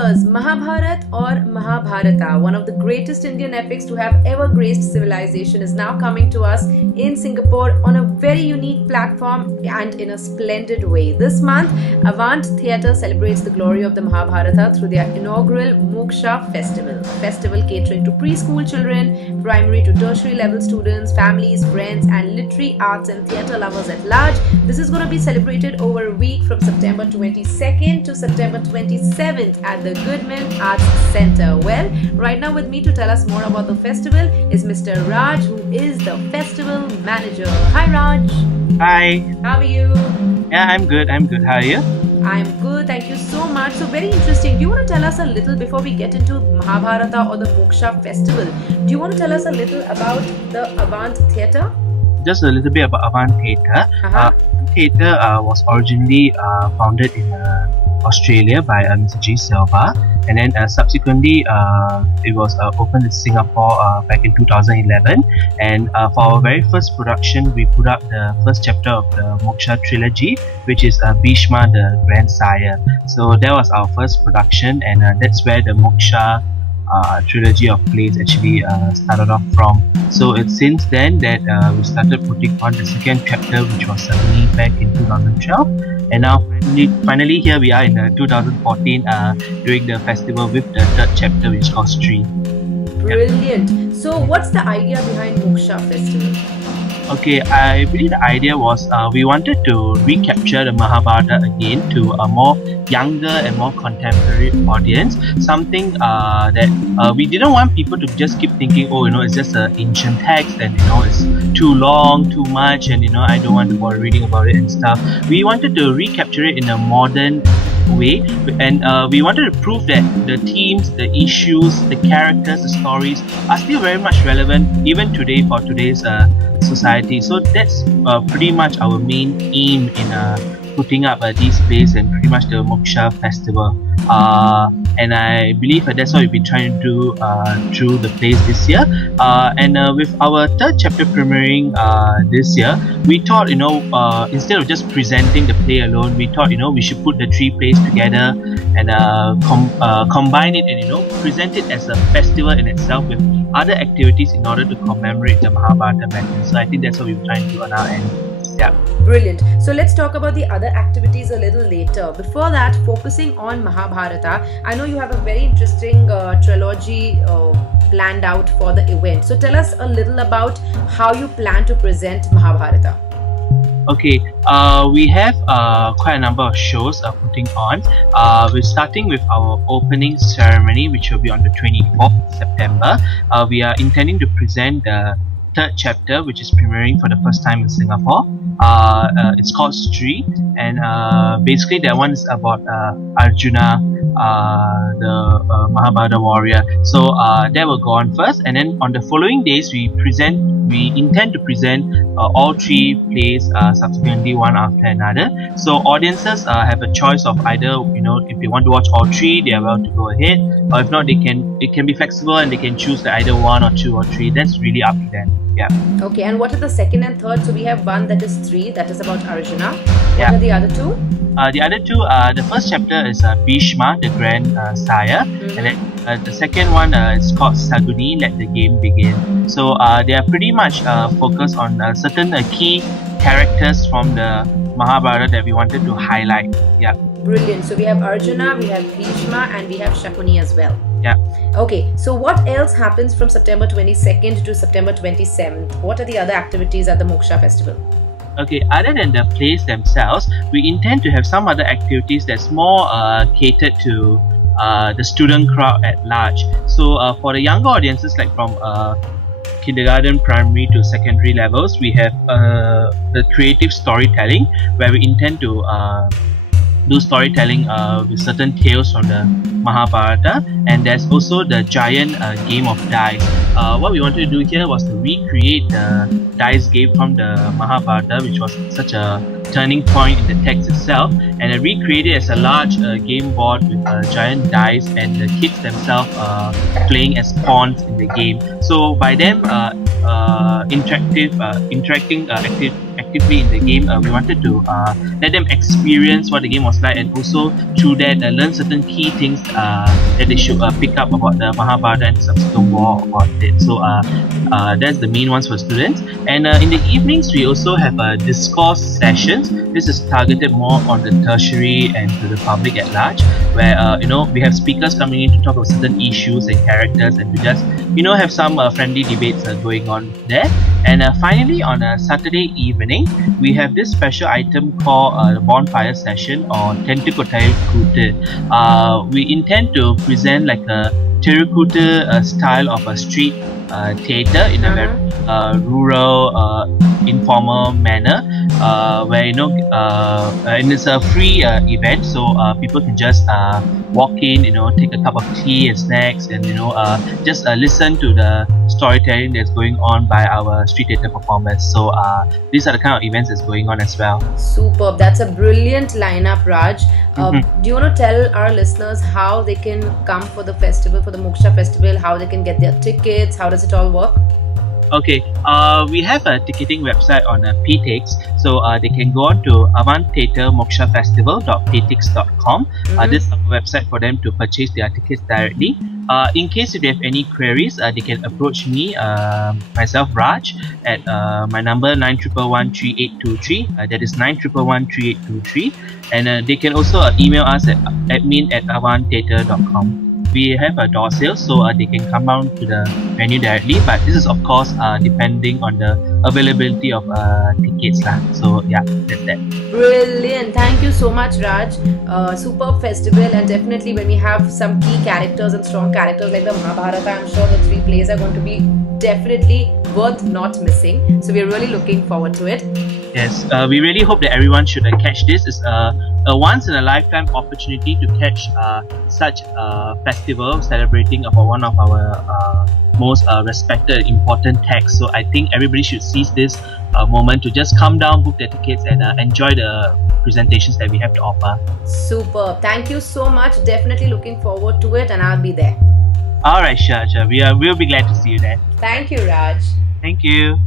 viewers, Mahabharat or Mahabharata, one of the greatest Indian epics to have ever graced civilization, is now coming to us in Singapore on a very unique platform and in a splendid way. This month, Avant Theatre celebrates the glory of the Mahabharata through their inaugural Moksha festival. A festival catering to preschool children, primary to tertiary level students, families, friends, and literary arts and theatre lovers at large. This is going to be celebrated over a week from September 22nd to September 27th at the Goodman Arts Centre. Well, right now with me to tell us more about the festival is Mr. Raj, who is the festival manager. Hi Raj. Hi. How are you? Yeah, I'm good. How are you? I'm good, thank you so much. So very interesting. Do you want to tell us a little before we get into Mahabharata or the Moksha festival? Do you want to tell us a little about the Avant Theatre? Just a little bit about Avant Theatre. Avant Theatre was originally founded in Australia by Mr. G. Silva, and then subsequently it was opened in Singapore back in 2011. And for our very first production, we put up the first chapter of the Moksha trilogy, which is Bhishma, the grandsire. So that was our first production, and that's where the Moksha trilogy of plays actually started off from. So it's since then that we started putting on the second chapter, which was suddenly back in 2012, and now finally here we are in 2014 during the festival with the third chapter, which is called Street. Brilliant. So what's the idea behind Moksha festival? Okay, I believe the idea was we wanted to recapture the Mahabharata again to a more younger and more contemporary audience. Something that we didn't want people to just keep thinking, oh, it's just an ancient text and it's too long, too much, and I don't want to bother reading about it and stuff. We wanted to recapture it in a modern way, and we wanted to prove that the themes, the issues, the characters, the stories are still very much relevant even today for today's society. So that's pretty much our main aim in putting up these plays and pretty much the Moksha festival. And I believe that's what we've been trying to do through the plays this year. And with our third chapter premiering this year, we thought, instead of just presenting the play alone, we thought, we should put the three plays together and combine it and, present it as a festival in itself with other activities in order to commemorate the Mahabharata battle. So I think that's what we're trying to do on our end. Yeah. Brilliant. So let's talk about the other activities a little later. Before that, focusing on Mahabharata, I know you have a very interesting trilogy planned out for the event. So tell us a little about how you plan to present Mahabharata. Okay, we have quite a number of shows putting on. We're starting with our opening ceremony, which will be on the 24th of September. We are intending to present the third chapter, which is premiering for the first time in Singapore. It's called Street, and basically that one is about Arjuna, the Mahabharata warrior. So that will go on first, and then on the following days we intend to present all three plays subsequently, one after another. So audiences have a choice of either, if they want to watch all three, they are well to go ahead, or if not, it can be flexible and they can choose either one or two or three. That's really up to them. Yeah. Okay, and what are the second and third? So we have one that is 3, that is about Arjuna. What are the other two? The other two, the first chapter is Bhishma, the grandsire, and then the second one is called Saguni, Let the Game Begin. So they are pretty much focused on certain key characters from the Mahabharata that we wanted to highlight. Yeah. Brilliant. So we have Arjuna, we have Bhishma, and we have Shakuni as well. Yeah. Okay, so what else happens from September 22nd to September 27th? What are the other activities at the Moksha festival? Okay, other than the plays themselves, we intend to have some other activities that's more catered to the student crowd at large. So for the younger audiences, like from kindergarten, primary to secondary levels, we have the creative storytelling, where we intend to do storytelling with certain tales from the Mahabharata, and there's also the giant game of dice. What we wanted to do here was to recreate the dice game from the Mahabharata, which was such a turning point in the text itself, and recreate it as a large game board with giant dice and the kids themselves playing as pawns in the game. So by them interacting actively in the game. We wanted to let them experience what the game was like, and also through that learn certain key things that they should pick up about the Mahabharata and the subsequent war about it. So that's the main ones for students. And in the evenings, we also have discourse sessions. This is targeted more on the tertiary and to the public at large, where we have speakers coming in to talk about certain issues and characters, and we just have some friendly debates going on there. And finally, on a Saturday evening, we have this special item called the bonfire session, or Tentikotai Kute. We intend to present like a Tirukutta style of a street theatre in a very rural, informal manner, where and it's a free event, so people can just walk in, take a cup of tea and snacks, and just listen to the storytelling that's going on by our street theatre performers. So these are the kind of events that's going on as well. Superb. That's a brilliant lineup, Raj. Do you want to tell our listeners how they can come for the festival, for the Moksha festival, how they can get their tickets, how does it all work? Okay, we have a ticketing website on PTix, so they can go on to Avant Moksha Festival.ptix.com. This is a website for them to purchase their tickets directly. In case if they have any queries, they can approach me, myself Raj, at my number 91113823. That is 91113823, and they can also email us at admin@avanttheatre.com. We have a door sale, so they can come down to the venue directly, but this is of course depending on the availability of tickets lah. So yeah, that's that. Brilliant. Thank you so much, Raj. Superb festival, and definitely when we have some key characters and strong characters like the Mahabharata, I'm sure the 3 plays are going to be definitely worth not missing. So we're really looking forward to it. Yes, we really hope that everyone should catch this. It's a once-in-a-lifetime opportunity to catch such a festival celebrating about one of our most respected, important texts. So I think everybody should seize this moment to just come down, book their tickets, and enjoy the presentations that we have to offer. Superb. Thank you so much. Definitely looking forward to it, and I'll be there. Alright, sure. We'll be glad to see you there. Thank you, Raj. Thank you.